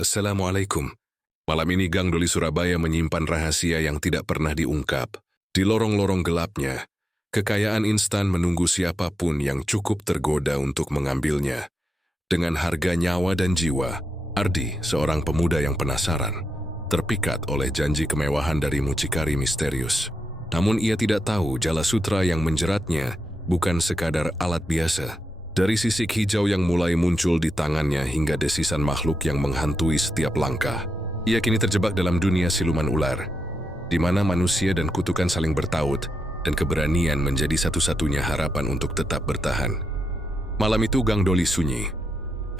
Assalamualaikum. Malam ini Gang Doli Surabaya menyimpan rahasia yang tidak pernah diungkap. Di lorong-lorong gelapnya, kekayaan instan menunggu siapapun yang cukup tergoda untuk mengambilnya. Dengan harga nyawa dan jiwa, Ardi, seorang pemuda yang penasaran, terpikat oleh janji kemewahan dari mucikari misterius. Namun ia tidak tahu jala sutra yang menjeratnya bukan sekadar alat biasa. Dari sisik hijau yang mulai muncul di tangannya hingga desisan makhluk yang menghantui setiap langkah, ia kini terjebak dalam dunia siluman ular, di mana manusia dan kutukan saling bertaut dan keberanian menjadi satu-satunya harapan untuk tetap bertahan. Malam itu Gang Doli sunyi.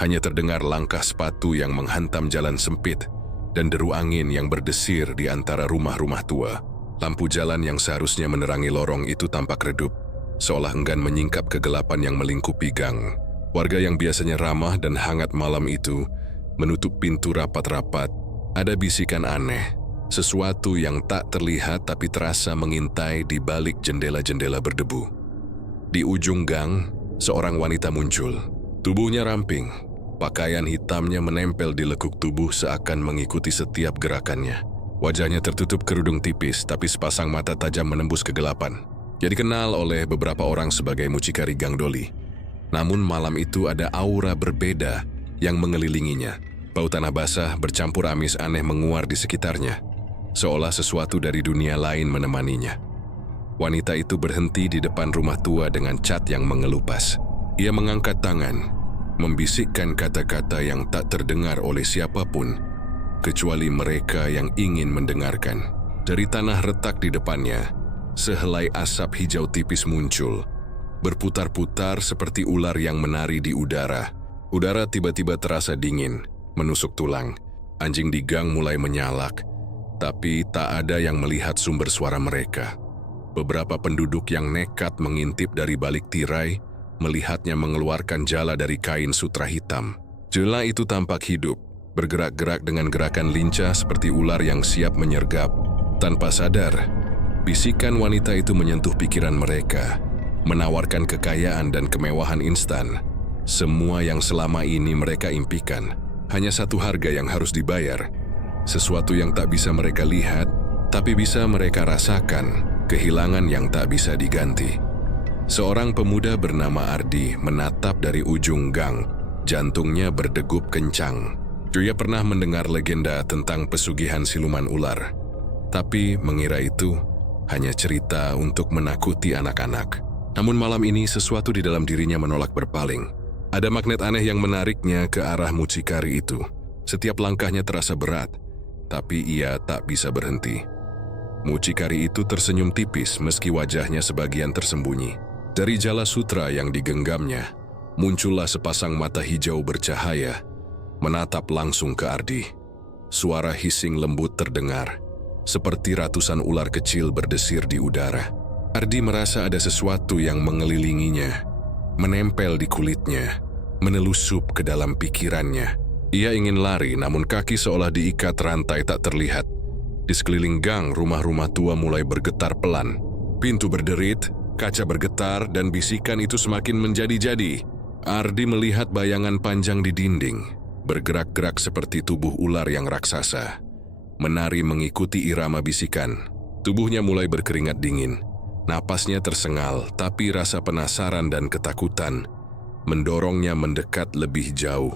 Hanya terdengar langkah sepatu yang menghantam jalan sempit dan deru angin yang berdesir di antara rumah-rumah tua. Lampu jalan yang seharusnya menerangi lorong itu tampak redup, seolah enggan menyingkap kegelapan yang melingkupi gang. Warga yang biasanya ramah dan hangat malam itu menutup pintu rapat-rapat. Ada bisikan aneh, sesuatu yang tak terlihat tapi terasa mengintai di balik jendela-jendela berdebu. Di ujung gang, seorang wanita muncul. Tubuhnya ramping, pakaian hitamnya menempel di lekuk tubuh seakan mengikuti setiap gerakannya. Wajahnya tertutup kerudung tipis, tapi sepasang mata tajam menembus kegelapan. Ia dikenal oleh beberapa orang sebagai mucikari Gang Doli. Namun malam itu ada aura berbeda yang mengelilinginya. Bau tanah basah bercampur amis aneh menguar di sekitarnya, seolah sesuatu dari dunia lain menemaninya. Wanita itu berhenti di depan rumah tua dengan cat yang mengelupas. Ia mengangkat tangan, membisikkan kata-kata yang tak terdengar oleh siapapun, kecuali mereka yang ingin mendengarkan. Dari tanah retak di depannya, sehelai asap hijau tipis muncul, berputar-putar seperti ular yang menari di udara. Udara tiba-tiba terasa dingin, menusuk tulang. Anjing di gang mulai menyalak, tapi tak ada yang melihat sumber suara mereka. Beberapa penduduk yang nekat mengintip dari balik tirai, melihatnya mengeluarkan jala dari kain sutra hitam. Jala itu tampak hidup, bergerak-gerak dengan gerakan lincah seperti ular yang siap menyergap. Tanpa sadar, bisikan wanita itu menyentuh pikiran mereka, menawarkan kekayaan dan kemewahan instan. Semua yang selama ini mereka impikan, hanya satu harga yang harus dibayar. Sesuatu yang tak bisa mereka lihat, tapi bisa mereka rasakan, kehilangan yang tak bisa diganti. Seorang pemuda bernama Ardi menatap dari ujung gang, jantungnya berdegup kencang. Dia pernah mendengar legenda tentang pesugihan siluman ular, tapi mengira itu hanya cerita untuk menakuti anak-anak. Namun malam ini sesuatu di dalam dirinya menolak berpaling. Ada magnet aneh yang menariknya ke arah mucikari itu. Setiap langkahnya terasa berat, tapi ia tak bisa berhenti. Mucikari itu tersenyum tipis meski wajahnya sebagian tersembunyi. Dari jala sutra yang digenggamnya, muncullah sepasang mata hijau bercahaya, menatap langsung ke Ardi. Suara hissing lembut terdengar, seperti ratusan ular kecil berdesir di udara. Ardi merasa ada sesuatu yang mengelilinginya, menempel di kulitnya, menelusup ke dalam pikirannya. Ia ingin lari, namun kaki seolah diikat rantai tak terlihat. Di sekeliling gang, rumah-rumah tua mulai bergetar pelan. Pintu berderit, kaca bergetar, dan bisikan itu semakin menjadi-jadi. Ardi melihat bayangan panjang di dinding, bergerak-gerak seperti tubuh ular yang raksasa, menari mengikuti irama bisikan. Tubuhnya mulai berkeringat dingin. Napasnya tersengal, tapi rasa penasaran dan ketakutan mendorongnya mendekat lebih jauh.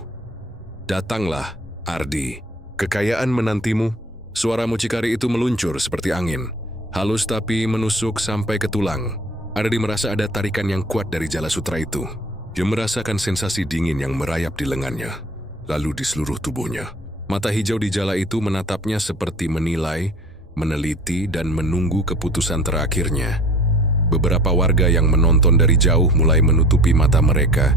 Datanglah, Ardi. Kekayaan menantimu. Suara mucikari itu meluncur seperti angin, halus tapi menusuk sampai ke tulang. Ardi merasa ada tarikan yang kuat dari jala sutra itu. Dia merasakan sensasi dingin yang merayap di lengannya, lalu di seluruh tubuhnya. Mata hijau di jala itu menatapnya seperti menilai, meneliti, dan menunggu keputusan terakhirnya. Beberapa warga yang menonton dari jauh mulai menutupi mata mereka,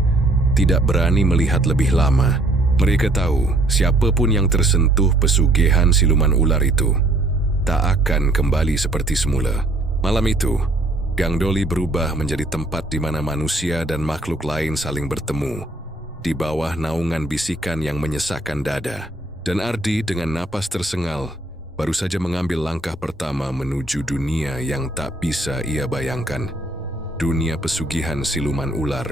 tidak berani melihat lebih lama. Mereka tahu siapapun yang tersentuh pesugihan siluman ular itu tak akan kembali seperti semula. Malam itu, Gang Doli berubah menjadi tempat di mana manusia dan makhluk lain saling bertemu, di bawah naungan bisikan yang menyesakkan dada. Dan Ardi dengan napas tersengal, baru saja mengambil langkah pertama menuju dunia yang tak bisa ia bayangkan. Dunia pesugihan siluman ular.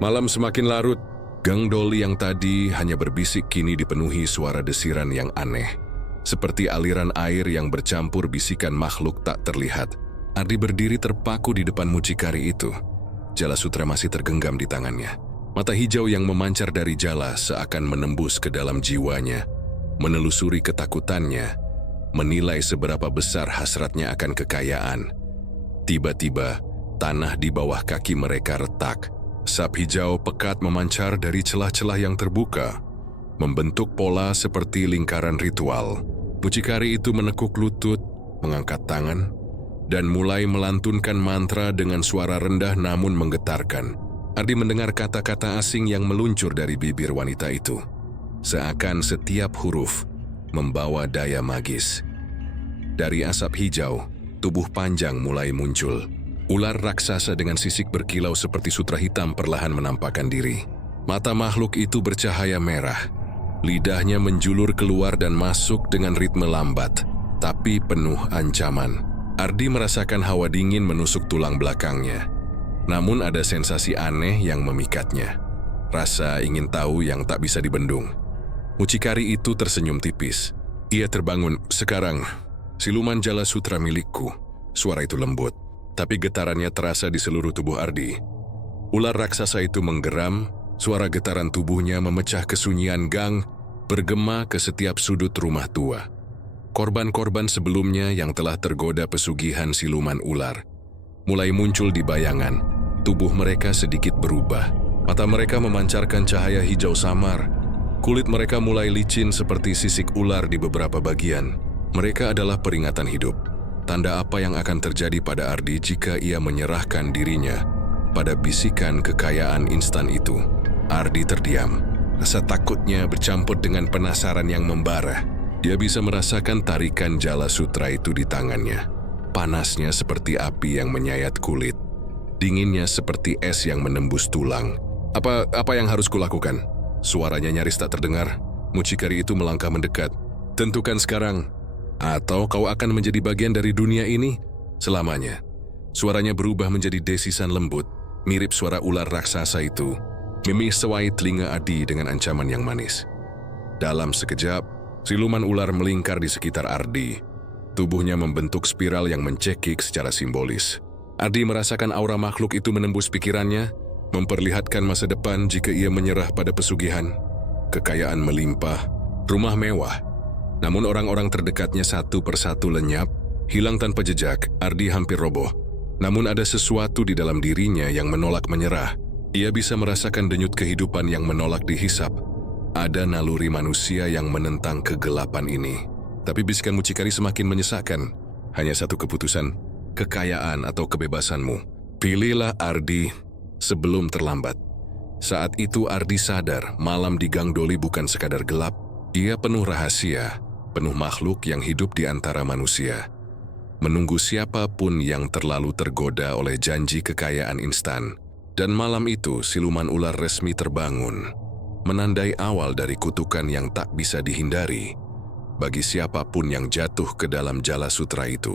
Malam semakin larut, Gang Doli yang tadi hanya berbisik kini dipenuhi suara desiran yang aneh. Seperti aliran air yang bercampur bisikan makhluk tak terlihat. Ardi berdiri terpaku di depan mucikari itu. Jala Sutra masih tergenggam di tangannya. Mata hijau yang memancar dari Jala seakan menembus ke dalam jiwanya, menelusuri ketakutannya, menilai seberapa besar hasratnya akan kekayaan. Tiba-tiba, tanah di bawah kaki mereka retak. Asap hijau pekat memancar dari celah-celah yang terbuka, membentuk pola seperti lingkaran ritual. Mucikari itu menekuk lutut, mengangkat tangan, dan mulai melantunkan mantra dengan suara rendah namun menggetarkan. Ardi mendengar kata-kata asing yang meluncur dari bibir wanita itu. Seakan setiap huruf membawa daya magis. Dari asap hijau, tubuh panjang mulai muncul. Ular raksasa dengan sisik berkilau seperti sutra hitam perlahan menampakkan diri. Mata makhluk itu bercahaya merah. Lidahnya menjulur keluar dan masuk dengan ritme lambat, tapi penuh ancaman. Ardi merasakan hawa dingin menusuk tulang belakangnya. Namun ada sensasi aneh yang memikatnya. Rasa ingin tahu yang tak bisa dibendung. Mucikari itu tersenyum tipis. Ia terbangun. Sekarang, siluman Jala Sutra milikku. Suara itu lembut, tapi getarannya terasa di seluruh tubuh Ardi. Ular raksasa itu menggeram, suara getaran tubuhnya memecah kesunyian gang, bergema ke setiap sudut rumah tua. Korban-korban sebelumnya yang telah tergoda pesugihan siluman ular mulai muncul di bayangan. Tubuh mereka sedikit berubah. Mata mereka memancarkan cahaya hijau samar. Kulit mereka mulai licin seperti sisik ular di beberapa bagian. Mereka adalah peringatan hidup. Tanda apa yang akan terjadi pada Ardi jika ia menyerahkan dirinya pada bisikan kekayaan instan itu. Ardi terdiam. Rasa takutnya bercampur dengan penasaran yang membara. Dia bisa merasakan tarikan Jala Sutra itu di tangannya. Panasnya seperti api yang menyayat kulit. Dinginnya seperti es yang menembus tulang. Apa yang harus kulakukan? Suaranya nyaris tak terdengar. Mucikari itu melangkah mendekat. Tentukan sekarang. Atau kau akan menjadi bagian dari dunia ini selamanya. Suaranya berubah menjadi desisan lembut, mirip suara ular raksasa itu, memiswai telinga Ardi dengan ancaman yang manis. Dalam sekejap, siluman ular melingkar di sekitar Ardi. Tubuhnya membentuk spiral yang mencekik secara simbolis. Ardi merasakan aura makhluk itu menembus pikirannya, memperlihatkan masa depan jika ia menyerah pada pesugihan. Kekayaan melimpah, rumah mewah. Namun orang-orang terdekatnya satu persatu lenyap, hilang tanpa jejak. Ardi hampir roboh. Namun ada sesuatu di dalam dirinya yang menolak menyerah. Ia bisa merasakan denyut kehidupan yang menolak dihisap. Ada naluri manusia yang menentang kegelapan ini. Tapi bisikan mucikari semakin menyesakkan. Hanya satu keputusan, kekayaan atau kebebasanmu. Pilihlah Ardi sebelum terlambat. Saat itu Ardi sadar malam di Gang Doli bukan sekadar gelap. Ia penuh rahasia, penuh makhluk yang hidup di antara manusia. Menunggu siapapun yang terlalu tergoda oleh janji kekayaan instan. Dan malam itu siluman ular resmi terbangun, menandai awal dari kutukan yang tak bisa dihindari bagi siapapun yang jatuh ke dalam Jala Sutra itu.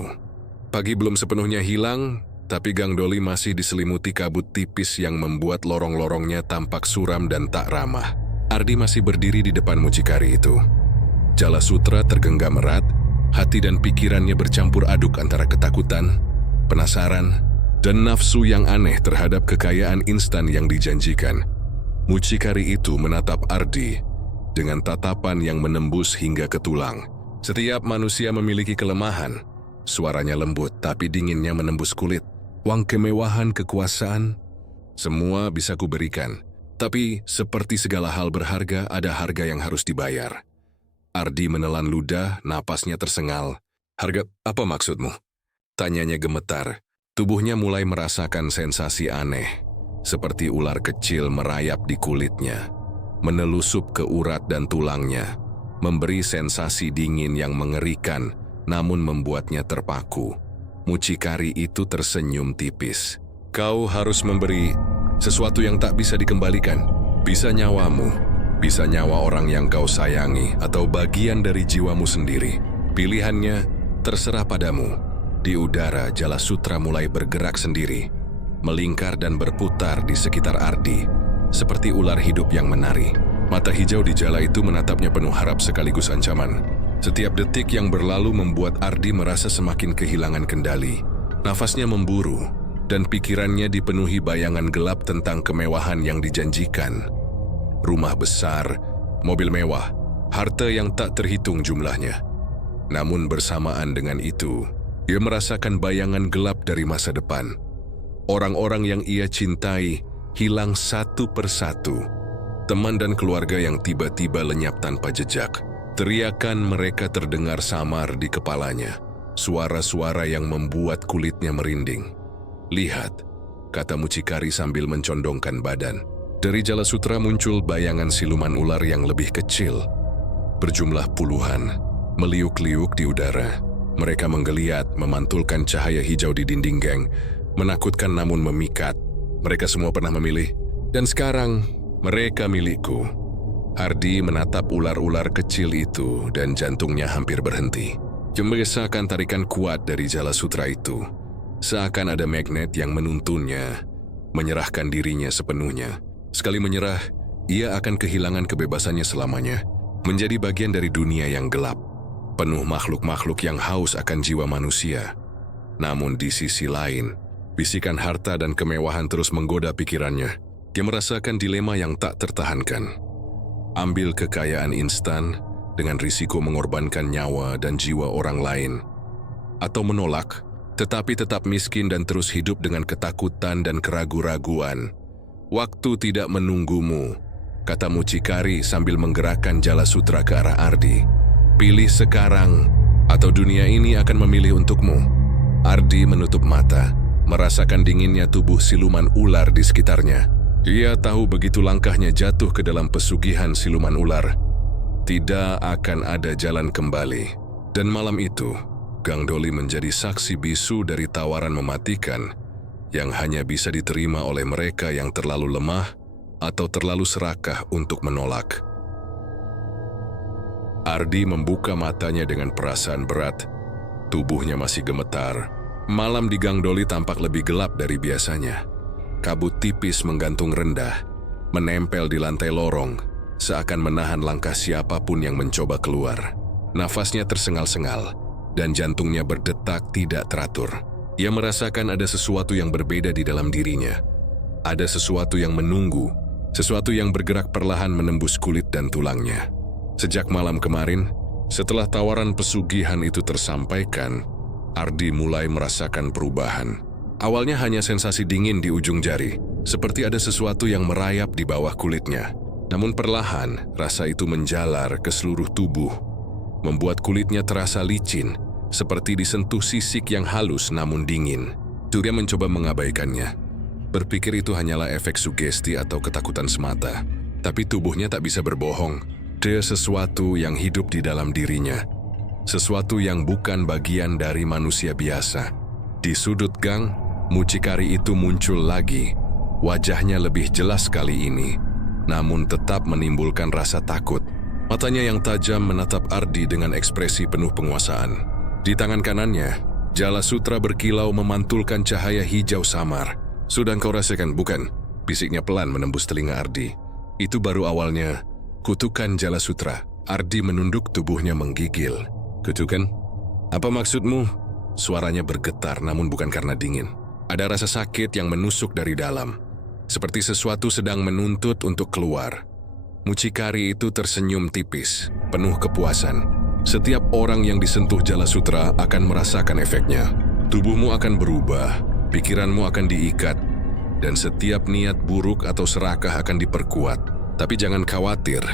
Pagi belum sepenuhnya hilang, tapi Gang Doli masih diselimuti kabut tipis yang membuat lorong-lorongnya tampak suram dan tak ramah. Ardi masih berdiri di depan mucikari itu. Jala Sutra tergenggam erat, hati dan pikirannya bercampur aduk antara ketakutan, penasaran, dan nafsu yang aneh terhadap kekayaan instan yang dijanjikan. Mucikari itu menatap Ardi dengan tatapan yang menembus hingga ke tulang. Setiap manusia memiliki kelemahan. Suaranya lembut tapi dinginnya menembus kulit. Uang kemewahan, kekuasaan, semua bisa kuberikan. Tapi seperti segala hal berharga, ada harga yang harus dibayar. Ardi menelan ludah, napasnya tersengal. Harga apa maksudmu? Tanyanya gemetar. Tubuhnya mulai merasakan sensasi aneh, seperti ular kecil merayap di kulitnya, menelusup ke urat dan tulangnya, memberi sensasi dingin yang mengerikan, namun membuatnya terpaku. Mucikari itu tersenyum tipis. Kau harus memberi sesuatu yang tak bisa dikembalikan. Bisa nyawamu, bisa nyawa orang yang kau sayangi, atau bagian dari jiwamu sendiri. Pilihannya terserah padamu. Di udara, Jala Sutra mulai bergerak sendiri, melingkar dan berputar di sekitar Ardi. seperti ular hidup yang menari. Mata hijau di jala itu menatapnya penuh harap sekaligus ancaman. Setiap detik yang berlalu membuat Ardi merasa semakin kehilangan kendali. Nafasnya memburu, dan pikirannya dipenuhi bayangan gelap tentang kemewahan yang dijanjikan. Rumah besar, mobil mewah, harta yang tak terhitung jumlahnya. Namun bersamaan dengan itu, ia merasakan bayangan gelap dari masa depan. Orang-orang yang ia cintai hilang satu persatu. Teman dan keluarga yang tiba-tiba lenyap tanpa jejak. Teriakan mereka terdengar samar di kepalanya. Suara-suara yang membuat kulitnya merinding. "Lihat," kata Mucikari sambil mencondongkan badan. Dari Jala Sutra muncul bayangan siluman ular yang lebih kecil. Berjumlah puluhan, meliuk-liuk di udara. Mereka menggeliat, memantulkan cahaya hijau di dinding geng. Menakutkan namun memikat. Mereka semua pernah memilih. Dan sekarang, mereka milikku. Ardi menatap ular-ular kecil itu dan jantungnya hampir berhenti. Dia merasakan tarikan kuat dari Jala Sutra itu. Seakan ada magnet yang menuntunnya, menyerahkan dirinya sepenuhnya. Sekali menyerah, ia akan kehilangan kebebasannya selamanya. Menjadi bagian dari dunia yang gelap, penuh makhluk-makhluk yang haus akan jiwa manusia. Namun di sisi lain, bisikan harta dan kemewahan terus menggoda pikirannya. Dia merasakan dilema yang tak tertahankan. Ambil kekayaan instan dengan risiko mengorbankan nyawa dan jiwa orang lain. Atau menolak, tetapi tetap miskin dan terus hidup dengan ketakutan dan keraguan-raguan. "Waktu tidak menunggumu," kata Mucikari sambil menggerakkan Jala Sutra ke arah Ardi. "Pilih sekarang, atau dunia ini akan memilih untukmu." Ardi menutup mata, merasakan dinginnya tubuh siluman ular di sekitarnya. Ia tahu begitu langkahnya jatuh ke dalam pesugihan siluman ular, tidak akan ada jalan kembali. Dan malam itu, Gang Doli menjadi saksi bisu dari tawaran mematikan yang hanya bisa diterima oleh mereka yang terlalu lemah atau terlalu serakah untuk menolak. Ardi membuka matanya dengan perasaan berat. Tubuhnya masih gemetar. Malam di Gang Doli tampak lebih gelap dari biasanya. Kabut tipis menggantung rendah, menempel di lantai lorong, seakan menahan langkah siapapun yang mencoba keluar. Nafasnya tersengal-sengal, dan jantungnya berdetak tidak teratur. Ia merasakan ada sesuatu yang berbeda di dalam dirinya. Ada sesuatu yang menunggu, sesuatu yang bergerak perlahan menembus kulit dan tulangnya. Sejak malam kemarin, setelah tawaran pesugihan itu tersampaikan, Ardi mulai merasakan perubahan. Awalnya hanya sensasi dingin di ujung jari, seperti ada sesuatu yang merayap di bawah kulitnya. Namun perlahan, rasa itu menjalar ke seluruh tubuh, membuat kulitnya terasa licin, seperti disentuh sisik yang halus namun dingin. Dia mencoba mengabaikannya, berpikir itu hanyalah efek sugesti atau ketakutan semata. Tapi tubuhnya tak bisa berbohong. Ada sesuatu yang hidup di dalam dirinya, sesuatu yang bukan bagian dari manusia biasa. Di sudut gang, Mucikari itu muncul lagi. Wajahnya lebih jelas kali ini, namun tetap menimbulkan rasa takut. Matanya yang tajam menatap Ardi dengan ekspresi penuh penguasaan. Di tangan kanannya, Jala Sutra berkilau memantulkan cahaya hijau samar. "Sudah kau rasakan, bukan?" bisiknya pelan menembus telinga Ardi. Itu baru awalnya. Kutukan Jala Sutra. Ardi menunduk, tubuhnya menggigil. "Kutukan? Apa maksudmu?" Suaranya bergetar namun bukan karena dingin. Ada rasa sakit yang menusuk dari dalam, seperti sesuatu sedang menuntut untuk keluar. Mucikari itu tersenyum tipis, penuh kepuasan. Setiap orang yang disentuh Jala Sutra akan merasakan efeknya. Tubuhmu akan berubah, pikiranmu akan diikat, dan setiap niat buruk atau serakah akan diperkuat. Tapi jangan khawatir,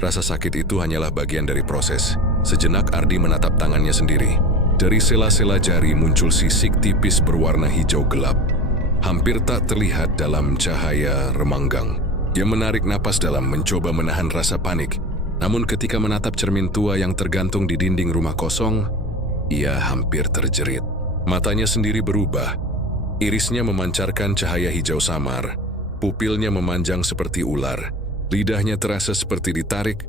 rasa sakit itu hanyalah bagian dari proses. Sejenak Ardi menatap tangannya sendiri. Dari sela-sela jari muncul sisik tipis berwarna hijau gelap. Hampir tak terlihat dalam cahaya remanggang. Dia menarik napas dalam mencoba menahan rasa panik. Namun ketika menatap cermin tua yang tergantung di dinding rumah kosong, ia hampir terjerit. Matanya sendiri berubah. Irisnya memancarkan cahaya hijau samar. Pupilnya memanjang seperti ular. Lidahnya terasa seperti ditarik.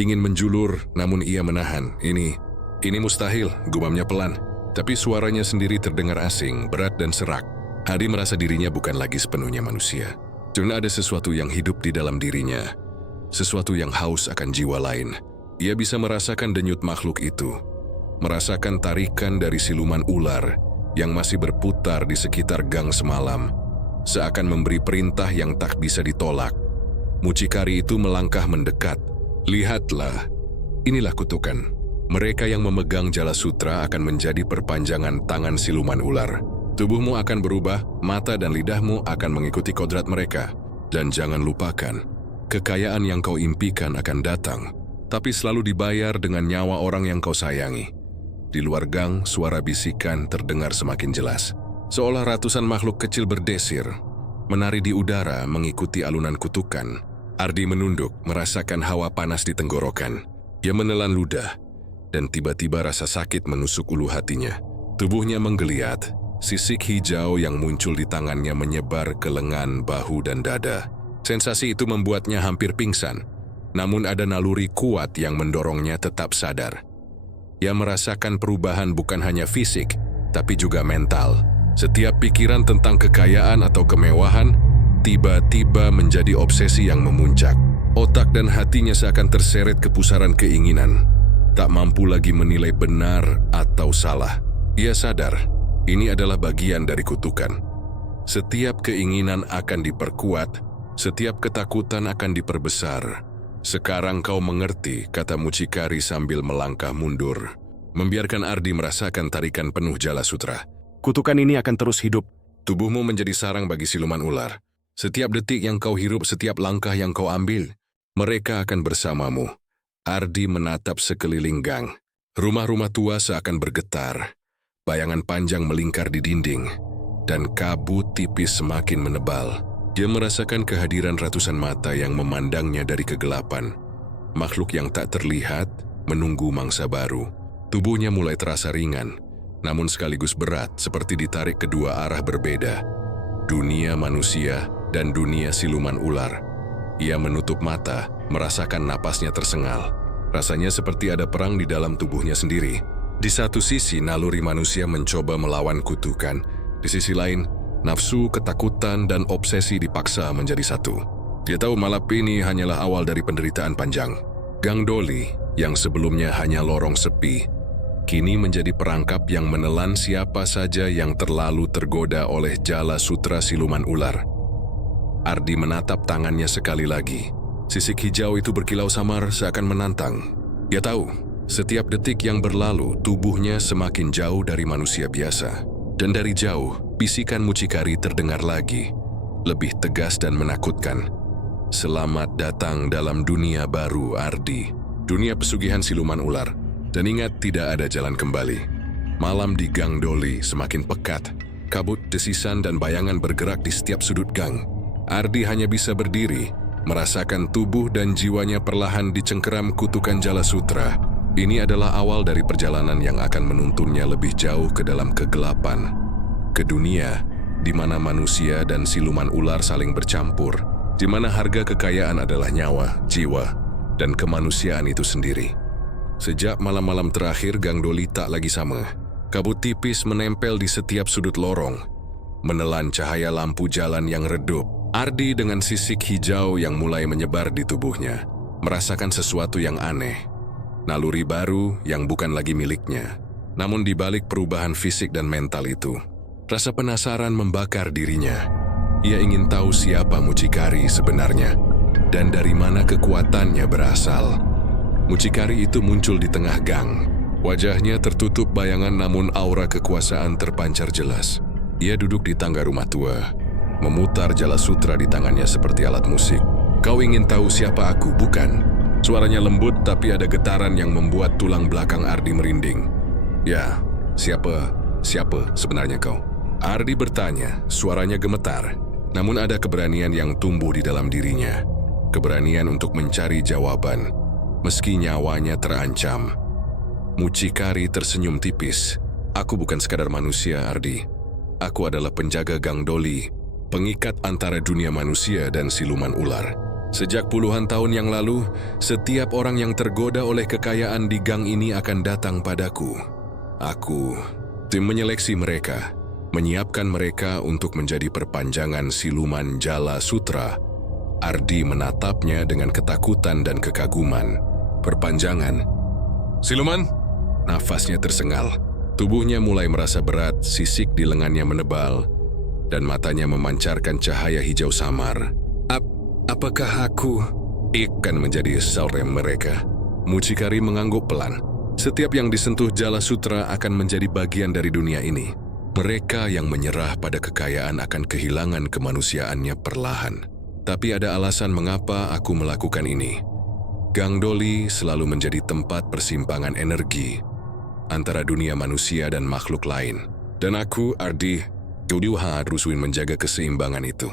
Ingin menjulur, namun ia menahan. Ini mustahil, gumamnya pelan. Tapi suaranya sendiri terdengar asing, berat dan serak. Ardi merasa dirinya bukan lagi sepenuhnya manusia. Dan ada sesuatu yang hidup di dalam dirinya. Sesuatu yang haus akan jiwa lain. Ia bisa merasakan denyut makhluk itu. Merasakan tarikan dari siluman ular yang masih berputar di sekitar gang semalam, seakan memberi perintah yang tak bisa ditolak. Mucikari itu melangkah mendekat. Lihatlah, inilah kutukan. Mereka yang memegang Jala Sutra akan menjadi perpanjangan tangan siluman ular. Tubuhmu akan berubah, mata dan lidahmu akan mengikuti kodrat mereka. Dan jangan lupakan, kekayaan yang kau impikan akan datang, tapi selalu dibayar dengan nyawa orang yang kau sayangi. Di luar gang, suara bisikan terdengar semakin jelas. Seolah ratusan makhluk kecil berdesir, menari di udara mengikuti alunan kutukan. Ardi menunduk, merasakan hawa panas di tenggorokan. Ia menelan ludah, dan tiba-tiba rasa sakit menusuk ulu hatinya. Tubuhnya menggeliat, sisik hijau yang muncul di tangannya menyebar ke lengan, bahu, dan dada. Sensasi itu membuatnya hampir pingsan, namun ada naluri kuat yang mendorongnya tetap sadar. Ia merasakan perubahan bukan hanya fisik, tapi juga mental. Setiap pikiran tentang kekayaan atau kemewahan tiba-tiba menjadi obsesi yang memuncak. Otak dan hatinya seakan terseret ke pusaran keinginan, tak mampu lagi menilai benar atau salah. Ia sadar, ini adalah bagian dari kutukan. Setiap keinginan akan diperkuat, setiap ketakutan akan diperbesar. Sekarang kau mengerti, kata Mucikari sambil melangkah mundur, membiarkan Ardi merasakan tarikan penuh Jala Sutra. Kutukan ini akan terus hidup. Tubuhmu menjadi sarang bagi siluman ular. Setiap detik yang kau hirup, setiap langkah yang kau ambil, mereka akan bersamamu. Ardi menatap sekeliling gang. Rumah-rumah tua seakan bergetar. Bayangan panjang melingkar di dinding, dan kabut tipis semakin menebal. Dia merasakan kehadiran ratusan mata yang memandangnya dari kegelapan. Makhluk yang tak terlihat menunggu mangsa baru. Tubuhnya mulai terasa ringan, namun sekaligus berat seperti ditarik kedua arah berbeda. Dunia manusia dan dunia siluman ular. Ia menutup mata, merasakan napasnya tersengal. Rasanya seperti ada perang di dalam tubuhnya sendiri. Di satu sisi, naluri manusia mencoba melawan kutukan. Di sisi lain, nafsu, ketakutan, dan obsesi dipaksa menjadi satu. Dia tahu malap ini hanyalah awal dari penderitaan panjang. Gang Doli, yang sebelumnya hanya lorong sepi, kini menjadi perangkap yang menelan siapa saja yang terlalu tergoda oleh Jala Sutra siluman ular. Ardi menatap tangannya sekali lagi. Sisik hijau itu berkilau samar seakan menantang. Dia tahu, setiap detik yang berlalu, tubuhnya semakin jauh dari manusia biasa. Dan dari jauh, bisikan Mucikari terdengar lagi, lebih tegas dan menakutkan. Selamat datang dalam dunia baru, Ardi. Dunia pesugihan siluman ular. Dan ingat, tidak ada jalan kembali. Malam di Gang Doli semakin pekat. Kabut, desisan, dan bayangan bergerak di setiap sudut gang. Ardi hanya bisa berdiri, merasakan tubuh dan jiwanya perlahan dicengkeram kutukan Jala Sutra. Ini adalah awal dari perjalanan yang akan menuntunnya lebih jauh ke dalam kegelapan. Ke dunia, di mana manusia dan siluman ular saling bercampur, di mana harga kekayaan adalah nyawa, jiwa, dan kemanusiaan itu sendiri. Sejak malam-malam terakhir, Gang Doli tak lagi sama. Kabut tipis menempel di setiap sudut lorong, menelan cahaya lampu jalan yang redup. Ardi dengan sisik hijau yang mulai menyebar di tubuhnya, merasakan sesuatu yang aneh. Naluri baru yang bukan lagi miliknya. Namun di balik perubahan fisik dan mental itu, rasa penasaran membakar dirinya. Ia ingin tahu siapa Mucikari sebenarnya dan dari mana kekuatannya berasal. Mucikari itu muncul di tengah gang. Wajahnya tertutup bayangan namun aura kekuasaan terpancar jelas. Ia duduk di tangga rumah tua, memutar Jala Sutra di tangannya seperti alat musik. Kau ingin tahu siapa aku, bukan? Suaranya lembut tapi ada getaran yang membuat tulang belakang Ardi merinding. Ya, siapa sebenarnya kau? Ardi bertanya, suaranya gemetar. Namun ada keberanian yang tumbuh di dalam dirinya. Keberanian untuk mencari jawaban, meski nyawanya terancam. Mucikari tersenyum tipis. Aku bukan sekadar manusia, Ardi. Aku adalah penjaga Gang Doli, pengikat antara dunia manusia dan siluman ular. Sejak puluhan tahun yang lalu, setiap orang yang tergoda oleh kekayaan di gang ini akan datang padaku. Aku, tim menyeleksi mereka, menyiapkan mereka untuk menjadi perpanjangan siluman Jala Sutra. Ardi menatapnya dengan ketakutan dan kekaguman. Perpanjangan? Siluman? Nafasnya tersengal. Tubuhnya mulai merasa berat, sisik di lengannya menebal, dan matanya memancarkan cahaya hijau samar. Apakah aku akan menjadi saudara mereka? Mucikari mengangguk pelan. Setiap yang disentuh Jala Sutra akan menjadi bagian dari dunia ini. Mereka yang menyerah pada kekayaan akan kehilangan kemanusiaannya perlahan. Tapi ada alasan mengapa aku melakukan ini. Gang Doli selalu menjadi tempat persimpangan energi antara dunia manusia dan makhluk lain. Dan aku, Ardi, harus menjaga keseimbangan itu.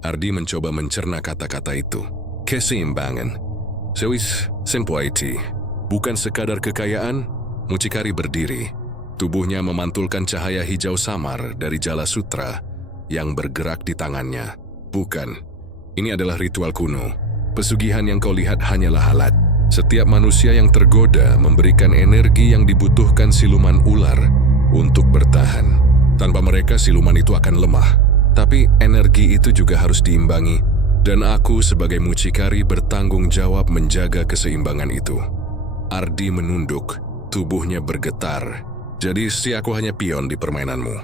Ardi mencoba mencerna kata-kata itu. Keseimbangan. Sempoiti. Bukan sekadar kekayaan. Mucikari berdiri. Tubuhnya memantulkan cahaya hijau samar dari Jala Sutra yang bergerak di tangannya. Bukan. Ini adalah ritual kuno. Pesugihan yang kau lihat hanyalah alat. Setiap manusia yang tergoda memberikan energi yang dibutuhkan siluman ular untuk bertahan. Tanpa mereka siluman itu akan lemah. Tapi energi itu juga harus diimbangi, dan aku sebagai mucikari bertanggung jawab menjaga keseimbangan itu. Ardi menunduk, tubuhnya bergetar. Jadi aku hanya pion di permainanmu.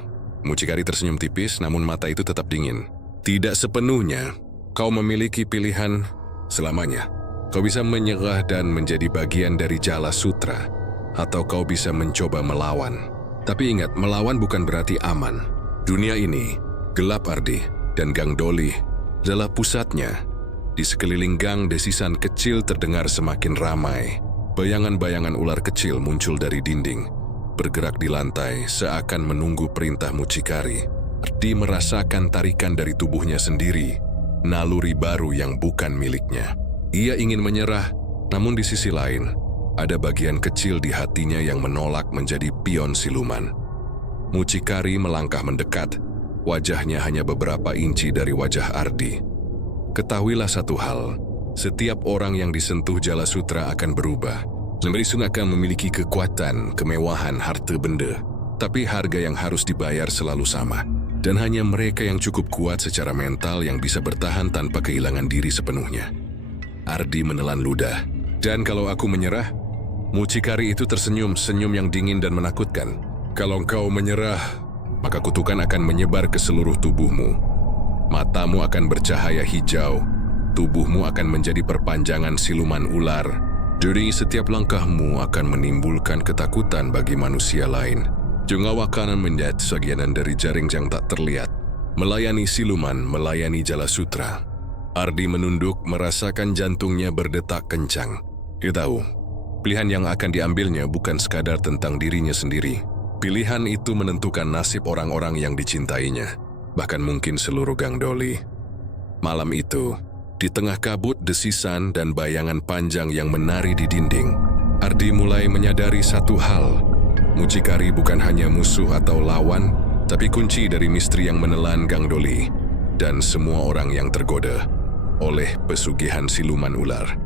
Mucikari tersenyum tipis, namun mata itu tetap dingin. Tidak sepenuhnya. Kau memiliki pilihan selamanya. Kau bisa menyerah dan menjadi bagian dari Jala Sutra, atau kau bisa mencoba melawan. Tapi ingat, melawan bukan berarti aman. Dunia ini gelap, Ardi, dan Gang Doli adalah pusatnya. Di sekeliling gang, desisan kecil terdengar semakin ramai. Bayangan-bayangan ular kecil muncul dari dinding, bergerak di lantai seakan menunggu perintah mucikari. Ardi merasakan tarikan dari tubuhnya sendiri, naluri baru yang bukan miliknya. Ia ingin menyerah, namun di sisi lain, ada bagian kecil di hatinya yang menolak menjadi pion siluman. Mucikari melangkah mendekat. Wajahnya hanya beberapa inci dari wajah Ardi. Ketahuilah satu hal, setiap orang yang disentuh Jala Sutra akan berubah. Mereka akan memiliki kekuatan, kemewahan, harta benda. Tapi harga yang harus dibayar selalu sama. Dan hanya mereka yang cukup kuat secara mental yang bisa bertahan tanpa kehilangan diri sepenuhnya. Ardi menelan ludah. Dan kalau aku menyerah, mucikari itu tersenyum, senyum yang dingin dan menakutkan. Kalau engkau menyerah, maka kutukan akan menyebar ke seluruh tubuhmu. Matamu akan bercahaya hijau, tubuhmu akan menjadi perpanjangan siluman ular. Jadi setiap langkahmu akan menimbulkan ketakutan bagi manusia lain. Jengawa kanan menjadi sebagian dari jaring yang tak terlihat. Melayani siluman, melayani Jala Sutra. Ardi menunduk, merasakan jantungnya berdetak kencang. Ia tahu, pilihan yang akan diambilnya bukan sekadar tentang dirinya sendiri. Pilihan itu menentukan nasib orang-orang yang dicintainya, bahkan mungkin seluruh Gang Doli. Malam itu, di tengah kabut, desisan, dan bayangan panjang yang menari di dinding, Ardi mulai menyadari satu hal. Mucikari bukan hanya musuh atau lawan, tapi kunci dari misteri yang menelan Gang Doli dan semua orang yang tergoda oleh pesugihan siluman ular.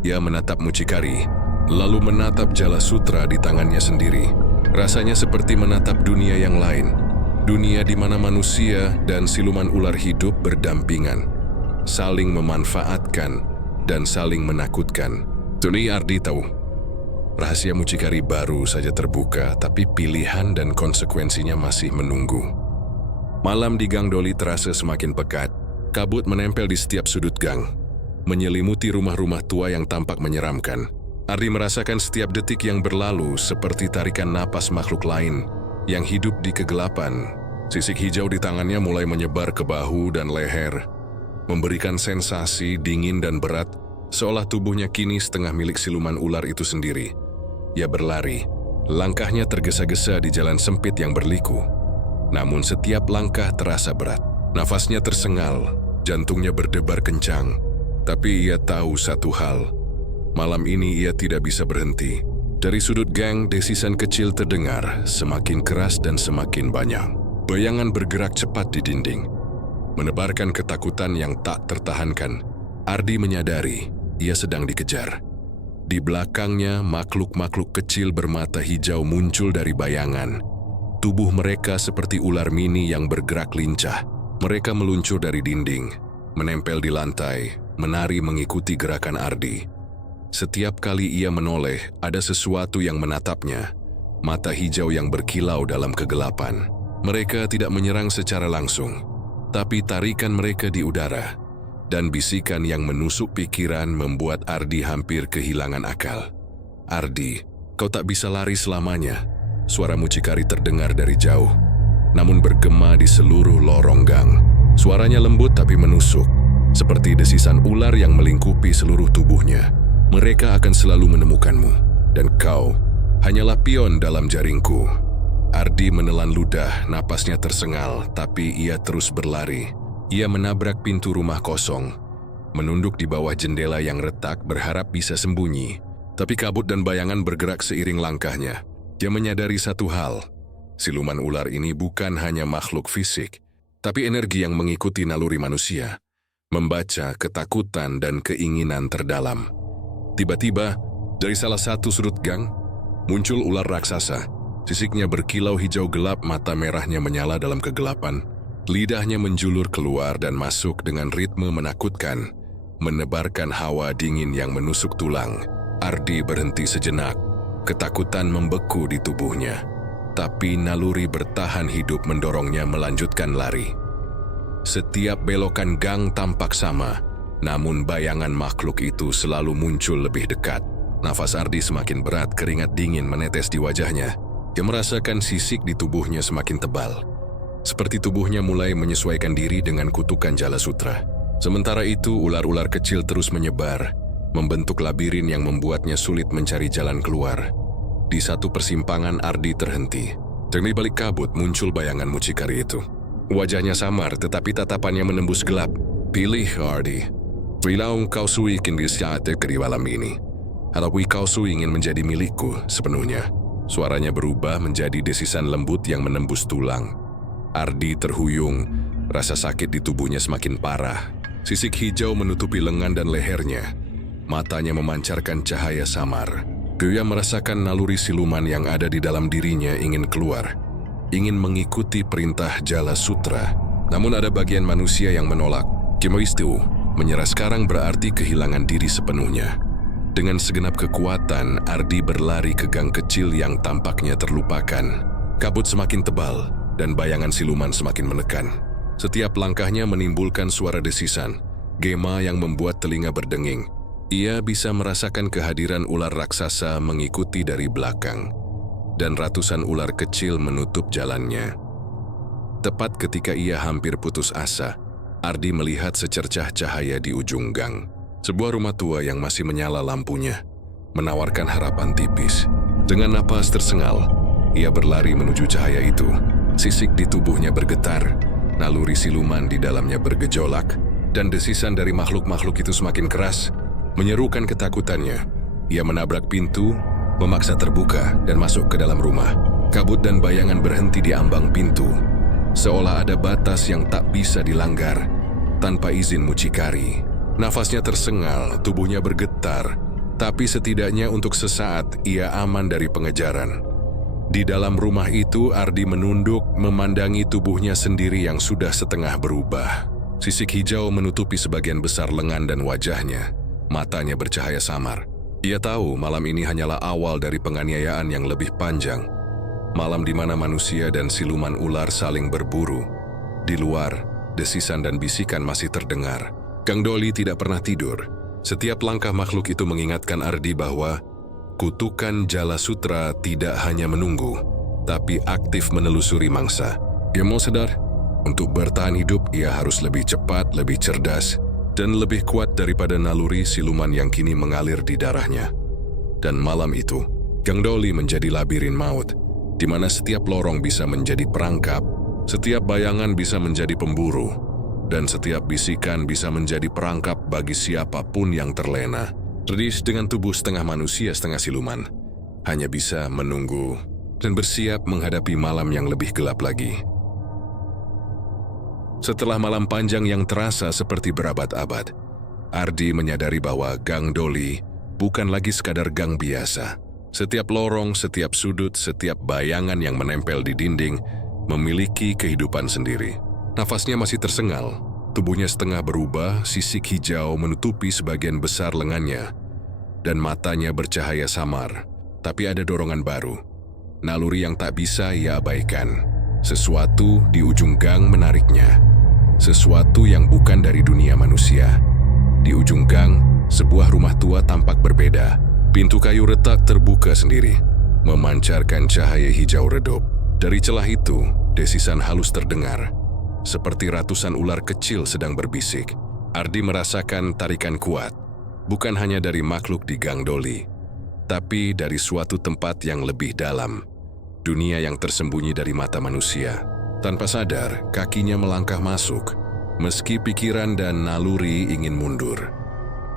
Ia menatap mucikari, lalu menatap Jala Sutra di tangannya sendiri. Rasanya seperti menatap dunia yang lain. Dunia di mana manusia dan siluman ular hidup berdampingan, saling memanfaatkan dan saling menakutkan. Tuni Ardi tahu, rahasia mucikari baru saja terbuka, tapi pilihan dan konsekuensinya masih menunggu. Malam di Gang Doli terasa semakin pekat. Kabut menempel di setiap sudut gang, menyelimuti rumah-rumah tua yang tampak menyeramkan. Ardi merasakan setiap detik yang berlalu seperti tarikan napas makhluk lain yang hidup di kegelapan. Sisik hijau di tangannya mulai menyebar ke bahu dan leher, memberikan sensasi dingin dan berat, seolah tubuhnya kini setengah milik siluman ular itu sendiri. Ia berlari, langkahnya tergesa-gesa di jalan sempit yang berliku. Namun setiap langkah terasa berat. Nafasnya tersengal, jantungnya berdebar kencang. Tapi ia tahu satu hal, malam ini ia tidak bisa berhenti. Dari sudut gang, desisan kecil terdengar, semakin keras dan semakin banyak. Bayangan bergerak cepat di dinding, menebarkan ketakutan yang tak tertahankan. Ardi menyadari, ia sedang dikejar. Di belakangnya, makhluk-makhluk kecil bermata hijau muncul dari bayangan. Tubuh mereka seperti ular mini yang bergerak lincah. Mereka meluncur dari dinding, menempel di lantai, menari mengikuti gerakan Ardi. Setiap kali ia menoleh, ada sesuatu yang menatapnya. Mata hijau yang berkilau dalam kegelapan. Mereka tidak menyerang secara langsung, tapi tarikan mereka di udara. Dan bisikan yang menusuk pikiran membuat Ardi hampir kehilangan akal. "Ardi, kau tak bisa lari selamanya." Suara mucikari terdengar dari jauh, namun bergema di seluruh lorong gang. Suaranya lembut tapi menusuk, seperti desisan ular yang melingkupi seluruh tubuhnya. "Mereka akan selalu menemukanmu, dan kau hanyalah pion dalam jaringku." Ardi menelan ludah, napasnya tersengal, tapi ia terus berlari. Ia menabrak pintu rumah kosong, menunduk di bawah jendela yang retak berharap bisa sembunyi. Tapi kabut dan bayangan bergerak seiring langkahnya. Dia menyadari satu hal, siluman ular ini bukan hanya makhluk fisik, tapi energi yang mengikuti naluri manusia, membaca ketakutan dan keinginan terdalam. Tiba-tiba, dari salah satu sudut gang, muncul ular raksasa. Sisiknya berkilau hijau gelap, mata merahnya menyala dalam kegelapan. Lidahnya menjulur keluar dan masuk dengan ritme menakutkan, menebarkan hawa dingin yang menusuk tulang. Ardi berhenti sejenak. Ketakutan membeku di tubuhnya, tapi naluri bertahan hidup mendorongnya melanjutkan lari. Setiap belokan gang tampak sama, namun bayangan makhluk itu selalu muncul lebih dekat. Nafas Ardi semakin berat, keringat dingin menetes di wajahnya. Dia merasakan sisik di tubuhnya semakin tebal, seperti tubuhnya mulai menyesuaikan diri dengan kutukan Jala Sutra. Sementara itu, ular-ular kecil terus menyebar, membentuk labirin yang membuatnya sulit mencari jalan keluar. Di satu persimpangan, Ardi terhenti. Dan di balik kabut muncul bayangan mucikari itu. Wajahnya samar, tetapi tatapannya menembus gelap. "Pilih, Ardi. Rilau kau sui kini saat di malam ini. Atau kau sui ingin menjadi milikku sepenuhnya." Suaranya berubah menjadi desisan lembut yang menembus tulang. Ardi terhuyung, rasa sakit di tubuhnya semakin parah. Sisik hijau menutupi lengan dan lehernya. Matanya memancarkan cahaya samar. Dia merasakan naluri siluman yang ada di dalam dirinya ingin keluar, ingin mengikuti perintah Jala Sutra. Namun ada bagian manusia yang menolak. Kimoistu, menyerah sekarang berarti kehilangan diri sepenuhnya. Dengan segenap kekuatan, Ardi berlari ke gang kecil yang tampaknya terlupakan. Kabut semakin tebal, dan bayangan siluman semakin menekan. Setiap langkahnya menimbulkan suara desisan, gema yang membuat telinga berdenging. Ia bisa merasakan kehadiran ular raksasa mengikuti dari belakang, dan ratusan ular kecil menutup jalannya. Tepat ketika ia hampir putus asa, Ardi melihat secercah cahaya di ujung gang. Sebuah rumah tua yang masih menyala lampunya, menawarkan harapan tipis. Dengan napas tersengal, ia berlari menuju cahaya itu. Sisik di tubuhnya bergetar, naluri siluman di dalamnya bergejolak, dan desisan dari makhluk-makhluk itu semakin keras, menyerukan ketakutannya. Ia menabrak pintu, memaksa terbuka, dan masuk ke dalam rumah. Kabut dan bayangan berhenti di ambang pintu, seolah ada batas yang tak bisa dilanggar tanpa izin mucikari. Nafasnya tersengal, tubuhnya bergetar, tapi setidaknya untuk sesaat ia aman dari pengejaran. Di dalam rumah itu, Ardi menunduk memandangi tubuhnya sendiri yang sudah setengah berubah. Sisik hijau menutupi sebagian besar lengan dan wajahnya. Matanya bercahaya samar. Ia tahu malam ini hanyalah awal dari penganiayaan yang lebih panjang. Malam di mana manusia dan siluman ular saling berburu. Di luar, desisan dan bisikan masih terdengar. Gang Doli tidak pernah tidur. Setiap langkah makhluk itu mengingatkan Ardi bahwa kutukan Jala Sutra tidak hanya menunggu, tapi aktif menelusuri mangsa. Dia mau sadar, untuk bertahan hidup ia harus lebih cepat, lebih cerdas, dan lebih kuat daripada naluri siluman yang kini mengalir di darahnya. Dan malam itu, Gang Doli menjadi labirin maut, di mana setiap lorong bisa menjadi perangkap, setiap bayangan bisa menjadi pemburu, dan setiap bisikan bisa menjadi perangkap bagi siapapun yang terlena. Redis dengan tubuh setengah manusia setengah siluman, hanya bisa menunggu dan bersiap menghadapi malam yang lebih gelap lagi. Setelah malam panjang yang terasa seperti berabad-abad, Ardi menyadari bahwa Gang Doli bukan lagi sekadar gang biasa. Setiap lorong, setiap sudut, setiap bayangan yang menempel di dinding memiliki kehidupan sendiri. Nafasnya masih tersengal, tubuhnya setengah berubah, sisik hijau menutupi sebagian besar lengannya, dan matanya bercahaya samar. Tapi ada dorongan baru, naluri yang tak bisa ia abaikan. Sesuatu di ujung gang menariknya, sesuatu yang bukan dari dunia manusia. Di ujung gang, sebuah rumah tua tampak berbeda. Pintu kayu retak terbuka sendiri, memancarkan cahaya hijau redup. Dari celah itu, desisan halus terdengar, seperti ratusan ular kecil sedang berbisik. Ardi merasakan tarikan kuat, bukan hanya dari makhluk di Gang Doli, tapi dari suatu tempat yang lebih dalam, dunia yang tersembunyi dari mata manusia. Tanpa sadar, kakinya melangkah masuk, meski pikiran dan naluri ingin mundur.